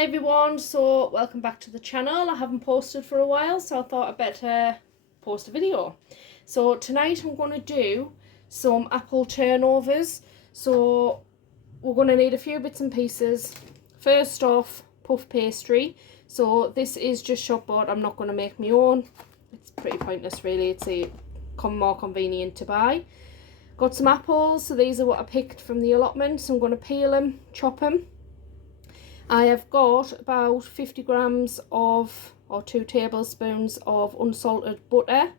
Hi everyone, so welcome back to the channel. I haven't posted for a while, so I thought I'd better post a video. So tonight I'm going to do some apple turnovers. So we're going to need a few bits and pieces. First off, puff pastry. So this is just shop bought, I'm not going to make my own. It's pretty pointless really, it's more convenient to buy. Got some apples, so these are what I picked from the allotment. So I'm going to peel them, chop them. I have got about 50 grams of, or 2 tablespoons of unsalted butter.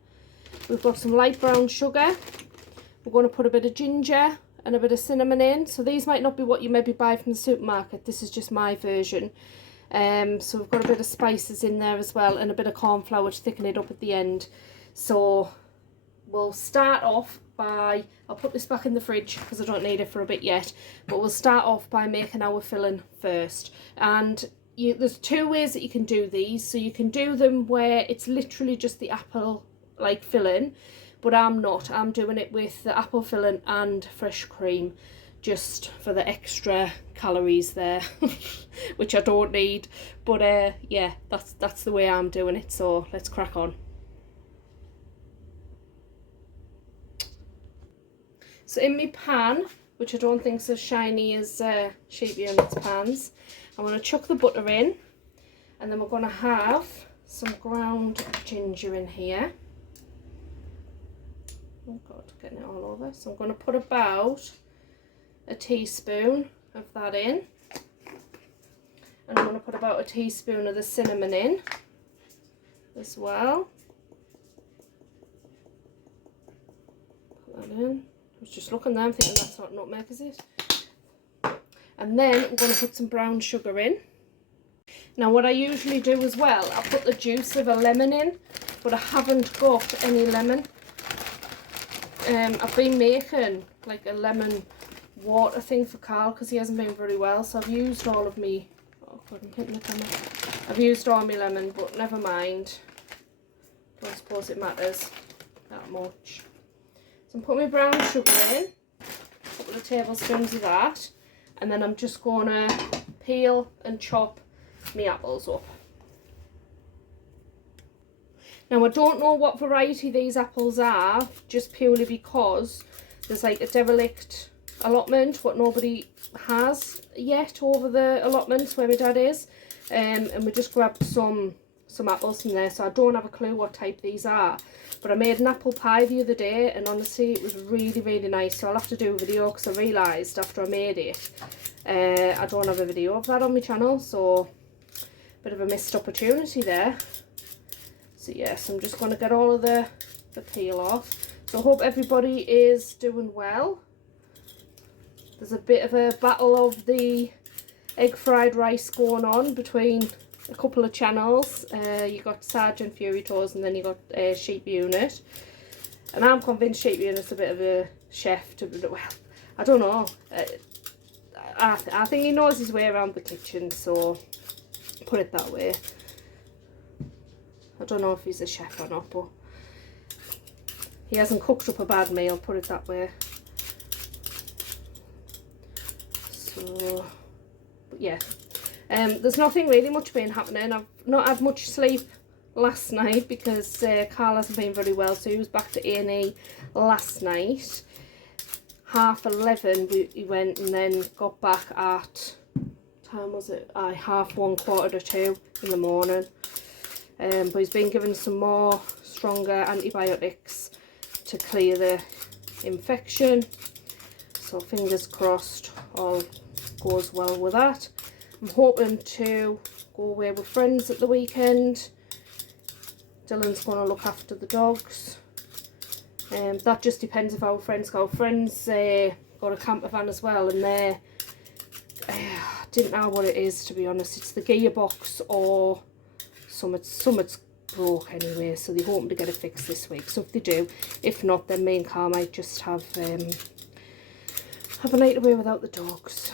We've got some light brown sugar. We're going to put a bit of ginger and a bit of cinnamon in. So these might not be what you maybe buy from the supermarket. This is just my version. So we've got a bit of spices in there as well and a bit of corn flour to thicken it up at the end. So we'll start off by, I'll put this back in the fridge because I don't need it for a bit yet, but we'll start off by making our filling first. And there's 2 ways that you can do these. So you can do them where it's literally just the apple like filling, but I'm not. I'm doing it with the apple filling and fresh cream just for the extra calories there which I don't need, but yeah, that's the way I'm doing it. So let's crack on. So in my pan, which I don't think is as shiny as Sheep Unit's pans, I'm going to chuck the butter in, and then we're going to have some ground ginger in here. Oh god, getting it all over. So I'm going to put about a teaspoon of that in, and I'm going to put about a teaspoon of the cinnamon in as well. Put that in. I was just looking there, I'm thinking that's not nutmeg, is it? And then we're going to put some brown sugar in. Now what I usually do as well, I put the juice of a lemon in, but I haven't got any lemon. I've been making like a lemon water thing for Carl because he hasn't been very well, so I've used all of me. Oh god, I'm hitting the camera. I've used all my lemon, but never mind. Don't suppose it matters that much. So I'm putting my brown sugar in, a couple of tablespoons of that, and then I'm just going to peel and chop my apples up. Now I don't know what variety these apples are, just purely because there's like a derelict allotment, what nobody has yet over the allotments where my dad is, and we just grabbed some apples from there, so I don't have a clue what type these are. But I made an apple pie the other day, and honestly it was really nice, so I'll have to do a video because I realised after I made it I don't have a video of that on my channel, so bit of a missed opportunity there. So yes, I'm just going to get all of the peel off. So I hope everybody is doing well. There's a bit of a battle of the egg fried rice going on between a couple of channels. You got Sergeant Fury Toes, and then you got Sheep Unit, and I'm convinced Sheep Unit's a bit of a chef to, well, I don't know, I think he knows his way around the kitchen, so put it that way. I don't know if he's a chef or not, but he hasn't cooked up a bad meal, put it that way. So but yeah, there's nothing really much been happening. I've not had much sleep last night because Carl hasn't been very well, so he was back to A&E last night. 11:30 he went, and then got back at, what time was it? 1:30, 1:45 in the morning. But he's been given some more stronger antibiotics to clear the infection, so fingers crossed all goes well with that. I'm hoping to go away with friends at the weekend. Dylan's going to look after the dogs. That just depends if our friends go. Friends got a camper van as well, and they didn't know what it is, to be honest. It's the gearbox or something's broke anyway, so they're hoping to get it fixed this week. So if they do, if not, then me and Carl might just have a night away without the dogs.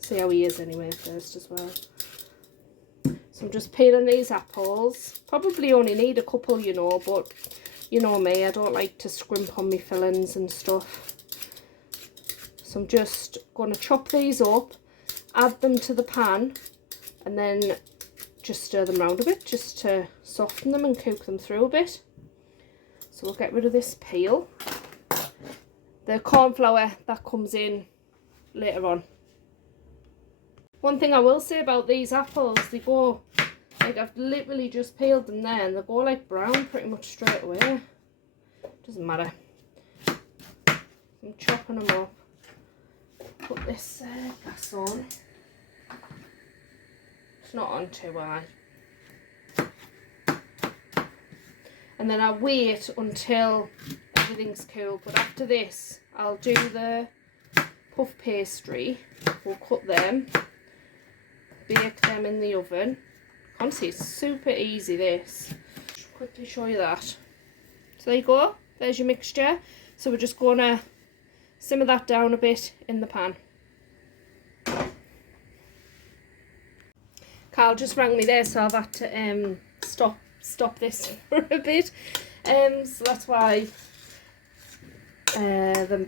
See how he is anyway first as well. So I'm just peeling these apples. Probably only need a couple, you know, but you know me, I don't like to scrimp on my fillings and stuff. So I'm just going to chop these up, add them to the pan and then just stir them around a bit just to soften them and cook them through a bit. So we'll get rid of this peel. The corn flour that comes in later on. One thing I will say about these apples, they go, like I've literally just peeled them there and they go like brown pretty much straight away. Doesn't matter. I'm chopping them up. Put this gas on. It's not on too high. And then I'll wait until everything's cool. But after this, I'll do the puff pastry. We'll cut them, bake them in the oven. Honestly, it's super easy this. Just quickly show you that. So there you go. There's your mixture. So we're just going to simmer that down a bit in the pan. Carl just rang me there, so I've had to stop this for a bit. So that's why I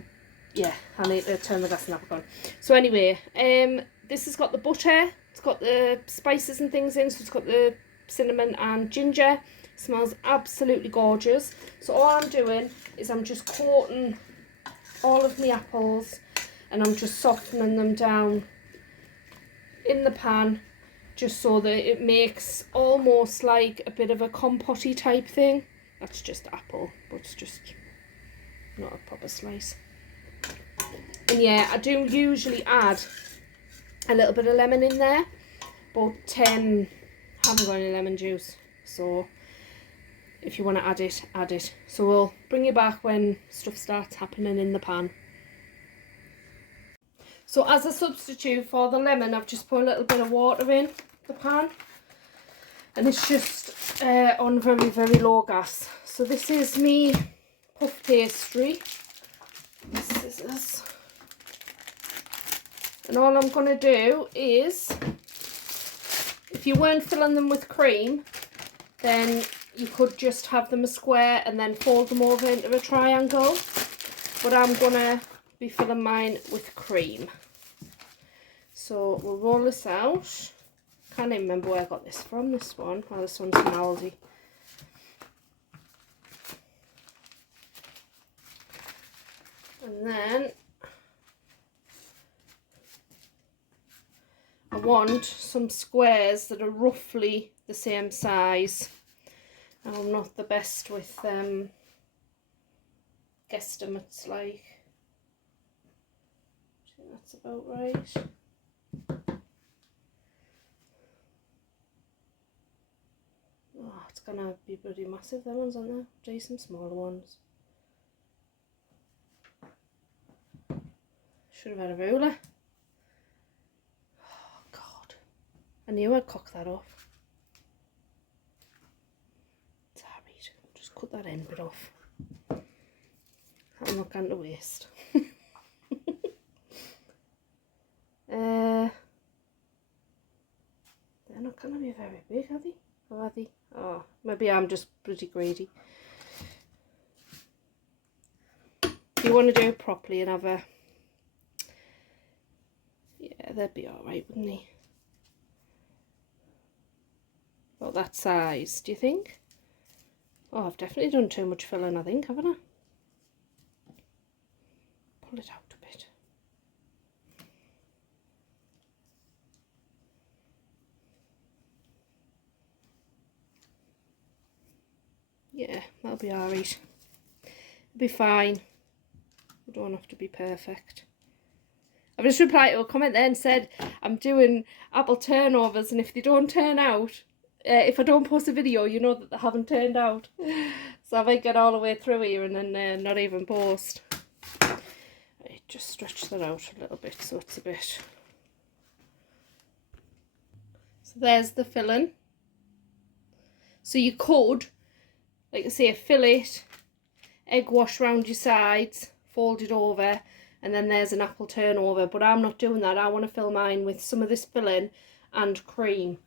need to turn the gas and back on. So anyway, this has got the butter, it's got the spices and things in, so it's got the cinnamon and ginger. It smells absolutely gorgeous. So all I'm doing is I'm just coating all of my apples and I'm just softening them down in the pan, just so that it makes almost like a bit of a compote type thing. That's just apple, but it's just not a proper slice. And yeah, I do usually add a little bit of lemon in there, but I haven't got any lemon juice, so if you want to add it, add it. So we'll bring you back when stuff starts happening in the pan. So as a substitute for the lemon, I've just put a little bit of water in the pan, and it's just on very, very low gas. So this is me puff pastry. Scissors. And all I'm going to do is, if you weren't filling them with cream, then you could just have them a square and then fold them over into a triangle. But I'm going to be filling mine with cream. So we'll roll this out. Can't even remember where I got this from, this one. Oh, this one's from Aldi. And then I want some squares that are roughly the same size. And I'm not the best with guesstimates, like. I think that's about right. Oh, it's gonna be bloody massive, them ones, aren't they? Do some smaller ones. Should have had a ruler. Oh God, I knew I'd cock that off. It's alright, just cut that end bit off. I'm not going to waste. They're not going to be very big, are they? Or are they? Oh, maybe I'm just pretty greedy. If you want to do it properly and have a... Yeah, they'd be alright, wouldn't they? About that size, do you think? Oh, I've definitely done too much filling, I think, haven't I? Pull it out a bit. Yeah, that'll be alright. It'll be fine. We don't have to be perfect. I've just replied to a comment there and said I'm doing apple turnovers, and if they don't turn out, if I don't post a video, you know that they haven't turned out. So I might get all the way through here and then not even post. I just stretch that out a little bit so it's a bit. So there's the filling. So you could, like I say, fill it, egg wash round your sides, fold it over, and then there's an apple turnover. But I'm not doing that. I want to fill mine with some of this filling and cream.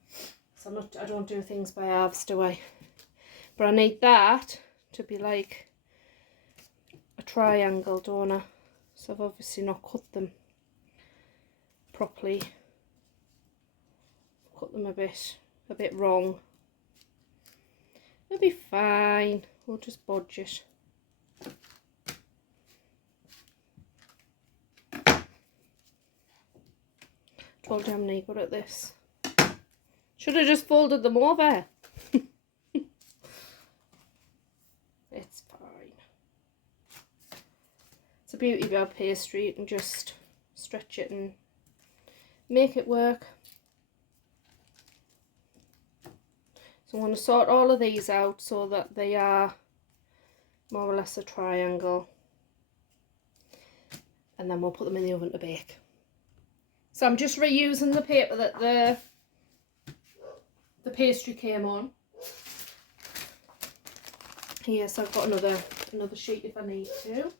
So I don't do things by halves, do I? But I need that to be like a triangle, don't I? So I've obviously not cut them properly. them a bit wrong. It'll be fine. We'll just bodge it. Told you I'm not good at this. Should have just folded them over. It's fine. It's a beauty about pastry. You can just stretch it and make it work. So I'm going to sort all of these out so that they are more or less a triangle. And then we'll put them in the oven to bake. So I'm just reusing the paper that the pastry came on. Here, so I've got another sheet if I need to.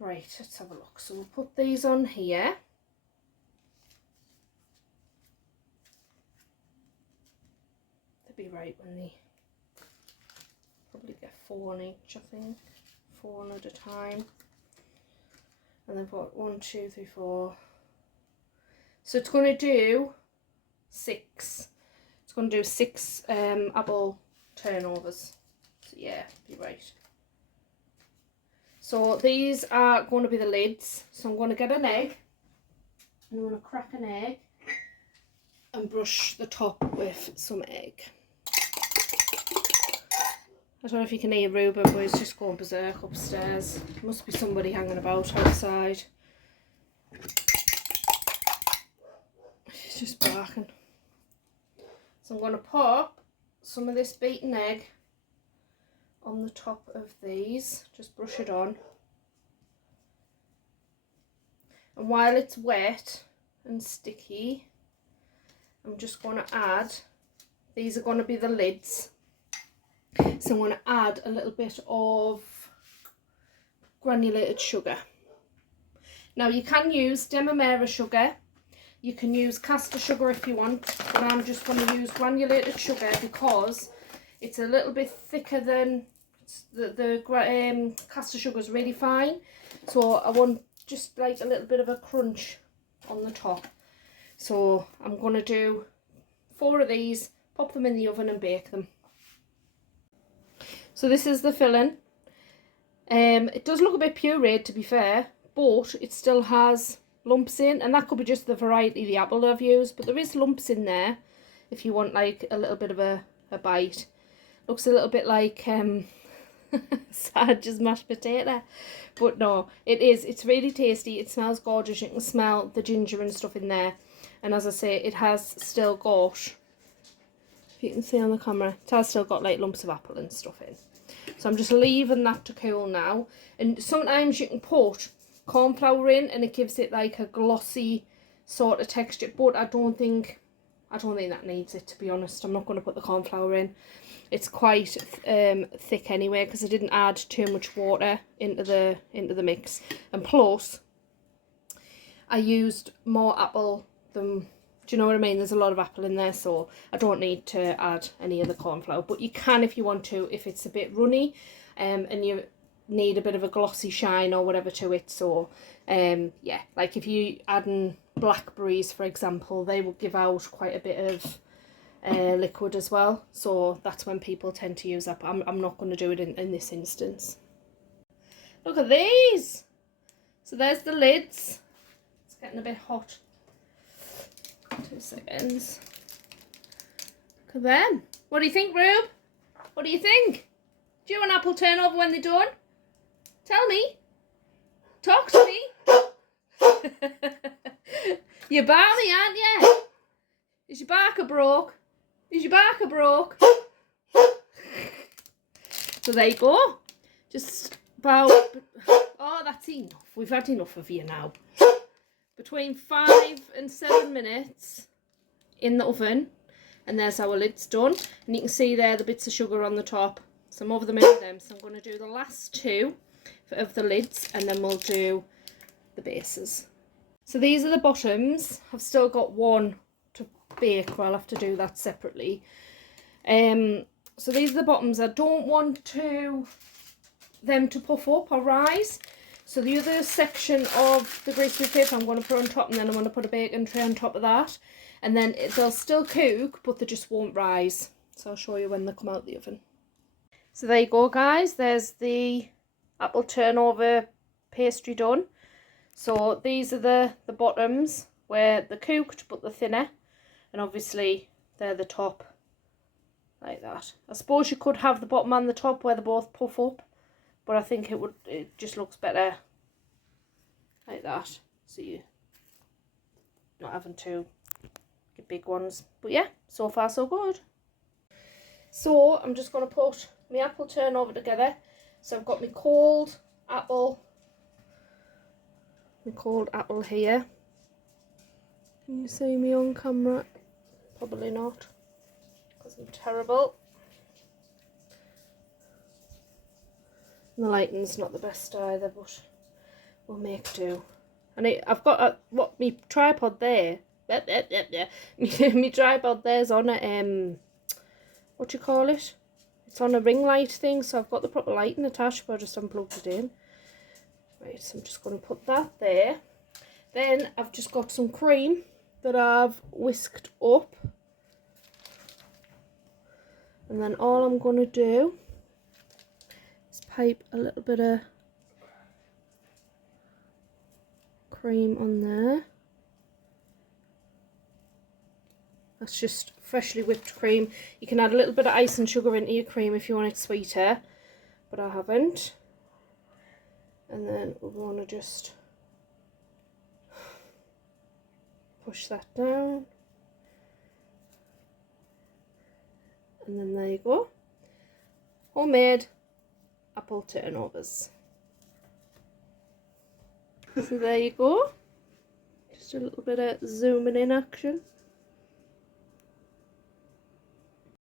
Right, let's have a look. So we'll put these on here. They'll be right when they probably get 4 on each, I think. 4 at a time. And then put 1, 2, 3, 4. So it's going to do 6. It's going to do 6 apple turnovers. So yeah, be right. So these are going to be the lids. So I'm going to get an egg. I'm going to crack an egg and brush the top with some egg. I don't know if you can hear Ruben, but he's just going berserk upstairs. There must be somebody hanging about outside. He's just barking. So I'm going to pop some of this beaten egg on the top of these. Just brush it on. And while it's wet and sticky, I'm just going to add, these are going to be the lids. So I'm going to add a little bit of granulated sugar. Now you can use Demerara sugar, you can use caster sugar if you want, but I'm just going to use granulated sugar because it's a little bit thicker than the caster sugar is really fine. So I want just like a little bit of a crunch on the top. So I'm going to do 4 of these, pop them in the oven and bake them. So this is the filling. It does look a bit pureed to be fair, but it still has lumps in, and that could be just the variety of the apple that I've used, but there is lumps in there if you want like a little bit of a bite. Looks a little bit like Sarge's mashed potato, but no, it's really tasty. It smells gorgeous. You can smell the ginger and stuff in there, and as I say, it has still got, if you can see on the camera, it has still got like lumps of apple and stuff in. So I'm just leaving that to cool now, and sometimes you can put corn flour in and it gives it like a glossy sort of texture, but I don't think that needs it, to be honest. I'm not going to put the corn flour in. It's quite thick anyway because I didn't add too much water into the mix, and plus I used more apple than, do you know what I mean? There's a lot of apple in there, so I don't need to add any of the corn flour, but you can if you want to, if it's a bit runny and you need a bit of a glossy shine or whatever to it. So yeah, like if you adding blackberries for example, they will give out quite a bit of liquid as well, so that's when people tend to use that, but I'm not going to do it in this instance. Look at these. So there's the lids. It's getting a bit hot. 2 seconds. Look at them. What do you think, Rube? What do you think? Do you want apple turnover when they're done? Tell me. Talk to me. You're balmy, aren't you? Is your barker broke? Is your barker broke? So there you go. Just about, oh, that's enough. We've had enough of you now. Between 5 and 7 minutes in the oven, and there's our lids done. And you can see there the bits of sugar on the top. So I'm over them in them. So I'm going to do the last 2 of the lids, and then we'll do the bases. So these are the bottoms. I've still got 1 to bake, but I'll have to do that separately. So these are the bottoms. I don't want them to puff up or rise, So the other section of the greaseproof paper I'm going to put on top, and then I'm going to put a baking tray on top of that. And then they'll still cook, but they just won't rise. So I'll show you when they come out of the oven. So there you go, guys. There's the apple turnover pastry done. So these are the bottoms where they're cooked, but they're thinner. And obviously they're the top, like that. I suppose you could have the bottom and the top where they both puff up, but I think it just looks better like that. So you're not having to get big ones. But yeah, so far so good. So I'm just going to put my apple turnover together. So I've got my cold apple here. Can you see me on camera? Probably not, because I'm terrible. And the lighting's not the best either, but we'll make do. And I've got my tripod there. My tripod there's on a what do you call it? It's on a ring light thing, so I've got the proper lighting attached, but I just unplugged it in. Right, so I'm just going to put that there. Then I've just got some cream that I've whisked up. And then all I'm going to do is pipe a little bit of cream on there. That's just freshly whipped cream. You can add a little bit of ice and sugar into your cream if you want it sweeter, but I haven't. And then we're going to just push that down. And then there you go. Homemade apple turnovers. So there you go. Just a little bit of zooming in action.